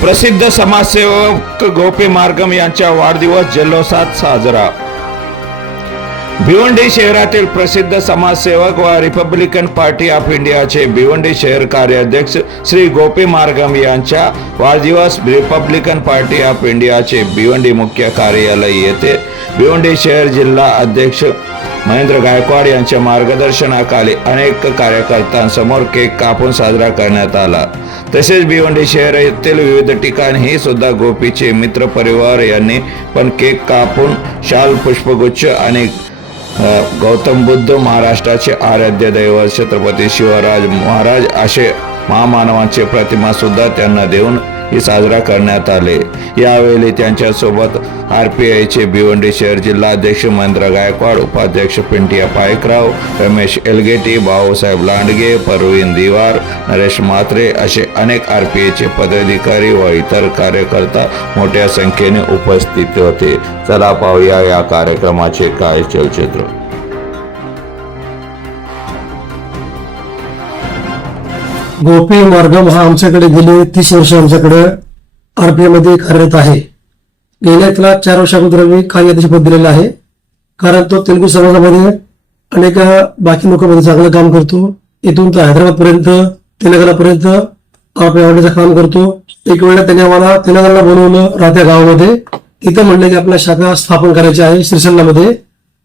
प्रसिद्ध समाजसेवक गोपी मार्गम यांच्या वाढदिवस जल्लोषात साजरा. भिवंडी शहरातील प्रसिद्ध समाजसेवक व रिपब्लिकन पार्टी ऑफ इंडियाचे भिवंडी शहर कार्याध्यक्ष श्री गोपी मार्गम यांच्या वाढदिवस रिपब्लिकन पार्टी ऑफ इंडियाचे भिवंडी मुख्य कार्यालय येथे भिवंडी शहर जिल्हा अध्यक्ष महेंद्र गायकवाड यांच्या मार्गदर्शनाखाली अनेक कार्यकर्त्यांसमोर केक कापून साजरा करण्यात आला. तसेच भिवंडी शहर येथील विविध ठिकाणी सुद्धा गोपीचे मित्र परिवार यांनी पण केक कापून शाल पुष्पगुच्छ आणि गौतम बुद्ध महाराष्ट्राचे आराध्य दैवत छत्रपती शिवराज महाराज असे महामानवांचे प्रतिमा सुद्धा त्यांना देऊन हे साजरा करण्यात आले. यावेळी त्यांच्यासोबत आर पी आयचे भिवंडी शहर जिल्हाध्यक्ष महेंद्र गायकवाड उपाध्यक्ष पिंटिया पायकराव रमेश एलगेटी भाऊसाहेब लांडगे परवीन दिवार नरेश म्हात्रे असे अनेक आर पी आयचे पदाधिकारी व इतर कार्यकर्ता मोठ्या संख्येने उपस्थित होते. चला पाहूया या कार्यक्रमाचे काय चलचित्र. गोपी मार्गम हा आमच्याकडे गेले तीस वर्ष आमच्याकडे आरपीएमध्ये कार्यरत आहे. गेल्या त्याला चार वर्ष आम्ही मी पद दिलेलं आहे. कारण तो तेलुगू समाजामध्ये अनेक बाकी लोकांमध्ये चांगलं काम करतो. इथून तर हैदराबादपर्यंत तेलंगणापर्यंत आरपीएम काम करतो. एक वेळा त्याने आम्हाला तेलंगणाला बनवलं राहत्या गावामध्ये. तिथं म्हणलं की आपल्या शाखा स्थापन करायची आहे श्रीशल्लामध्ये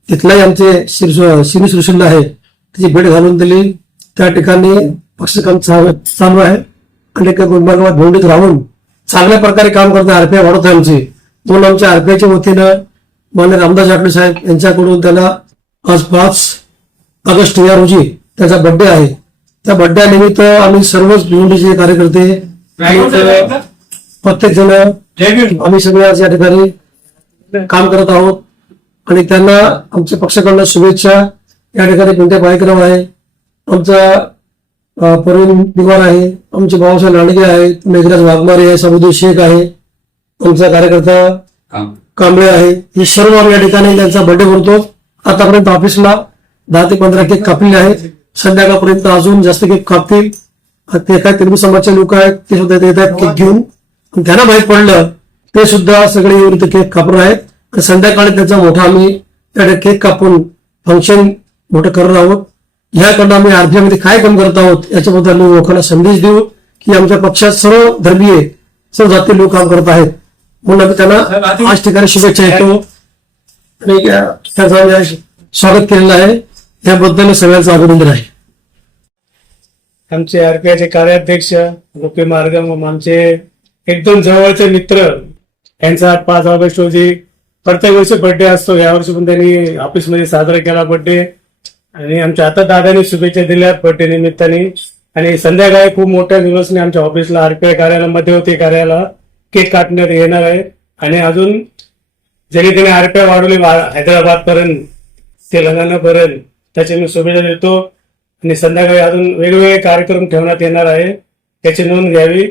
तिथलाही आमचे श्री श्री श्रीशल्ला आहे. त्याची भेट घालून दिली त्या ठिकाणी पक्षकाम चा- चालू आहे. अनेक गुलबर्गात भोंडीत राहून चांगल्या प्रकारे काम करतो आरपीआय वाढत आहे आमची. म्हणून आमच्या आरपीआयच्या वतीनं मान्य रामदास आठवे साहेब यांच्याकडून त्याला आज पाच ऑगस्ट या रोजी त्याचा बड्डे आहे. त्या बड्ड्यानिमित्त निमित्त आम्ही सर्वच भिवंडीचे कार्यकर्ते प्रत्येक जण आम्ही सगळे आज या ठिकाणी काम करत आहोत. आणि त्यांना आमच्या पक्षाकडनं शुभेच्छा. या ठिकाणी पिंट्या कार्यक्रम आहे. आमचा परवीन दिवार आहे. आमचे बाबासाहेब लांडगे आहेत. मेघराज वाघमारे आहे. सबुद्दीन शेख आहे. आमचा कार्यकर्ता कांबळे आहे. हे सर्व आम्ही या ठिकाणी त्यांचा बर्थडे करतो आतापर्यंत ऑफिसला दहा ते पंधरा केक कापलेले आहेत. संध्याकाळपर्यंत अजून जास्त केक कापतील. ते काय तेलुगू समाजचे लोक आहेत. ते सुद्धा इथे येतात केक घेऊन. त्यांना माहीत पडलं ते सुद्धा सगळे येऊन इथे केक कापणार आहेत. संध्याकाळी त्याचा मोठा आम्ही त्या केक कापून फंक्शन मोठं करत आहोत. ह्याकडनं आम्ही आरपीआयमध्ये काय काम करत आहोत याच्याबद्दल आम्ही लोकांना संदेश देऊ की आमच्या पक्षात सर्व धर्मीय सर्व जाती लोक काम करत आहेत. म्हणून आम्ही त्यांना आज ठिकाणी शुभेच्छा देतो. आणि त्याचं स्वागत केलेलं आहे. याबद्दल सगळ्यांचं अभिनंदन आहे. आमचे आरपीआयचे कार्याध्यक्ष गोपी मार्गम आमचे एकदम जवळचे मित्र यांचा पाच ऑगस्ट रोजी प्रत्येक वर्षी बर्थडे असतो. यावर्षी पण त्यांनी ऑफिसमध्ये साजरा केला बर्थडे आणि आमच्या आता दादांनी शुभेच्छा दिल्या बर्थडे आणि संध्याकाळी खूप मोठ्या दिवसने आमच्या ऑफिसला आरपीआय कार्यालय मध्यवर्ती कार्यालयाला केक कापण्यात येणार आहे. आणि अजून जरी त्याने आरपीआय वाढवली हैदराबाद पर्यंत तेलंगणापर्यंत त्याची मी शुभेच्छा देतो. आणि संध्याकाळी अजून वेगवेगळे कार्यक्रम ठेवण्यात येणार आहे त्याची नोंद घ्यावी.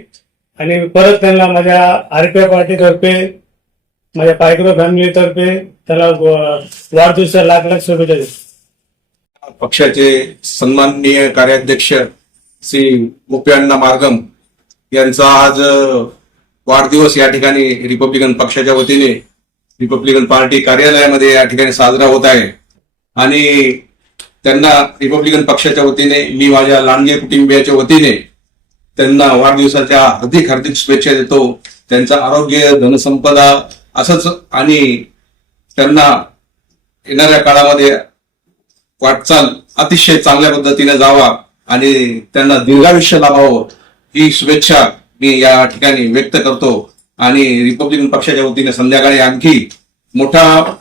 आणि परत त्यांना माझ्या आरपीआय पार्टीतर्फे माझ्या पायकरो फॅमिलीतर्फे त्याला वाढदिवसाला लाख लाख शुभेच्छा देतो. पक्षाचे सन्माननीय कार्याध्यक्ष श्री मुप्याण्णा मार्गम यांचा आज वाढदिवस या ठिकाणी रिपब्लिकन पक्षाच्या वतीने रिपब्लिकन पार्टी कार्यालयामध्ये या ठिकाणी साजरा होत आहे. आणि त्यांना रिपब्लिकन पक्षाच्या वतीने मी माझ्या लांडगे कुटुंबियाच्या वतीने त्यांना वाढदिवसाच्या हार्दिक हार्दिक शुभेच्छा देतो. त्यांचं आरोग्य धनसंपदा असंच आणि त्यांना येणाऱ्या काळामध्ये वाटचाल अतिशय चांगल्या पद्धतीने जावा आणि त्यांना दीर्घायुष्य लाभावं ही शुभेच्छा मी या ठिकाणी व्यक्त करतो. आणि रिपब्लिकन पक्षाच्या वतीने संध्याकाळी आणखी मोठा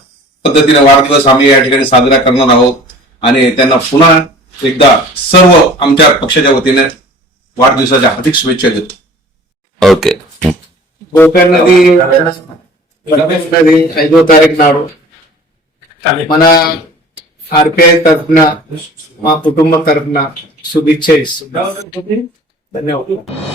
पद्धतीने वाढदिवस आम्ही या ठिकाणी साजरा करणार आहोत. आणि त्यांना पुन्हा एकदा सर्व आमच्या पक्षाच्या वतीने वाढदिवसाच्या हार्दिक शुभेच्छा देतो. ओके. गोकर्ण नदी ऐदो तारीख नाडू. మన ఆర్పిఐ తరఫున మా కుటుంబం తరఫున శుభిచ్ఛ ఇస్తున్నాం. ధన్యవాదాలు.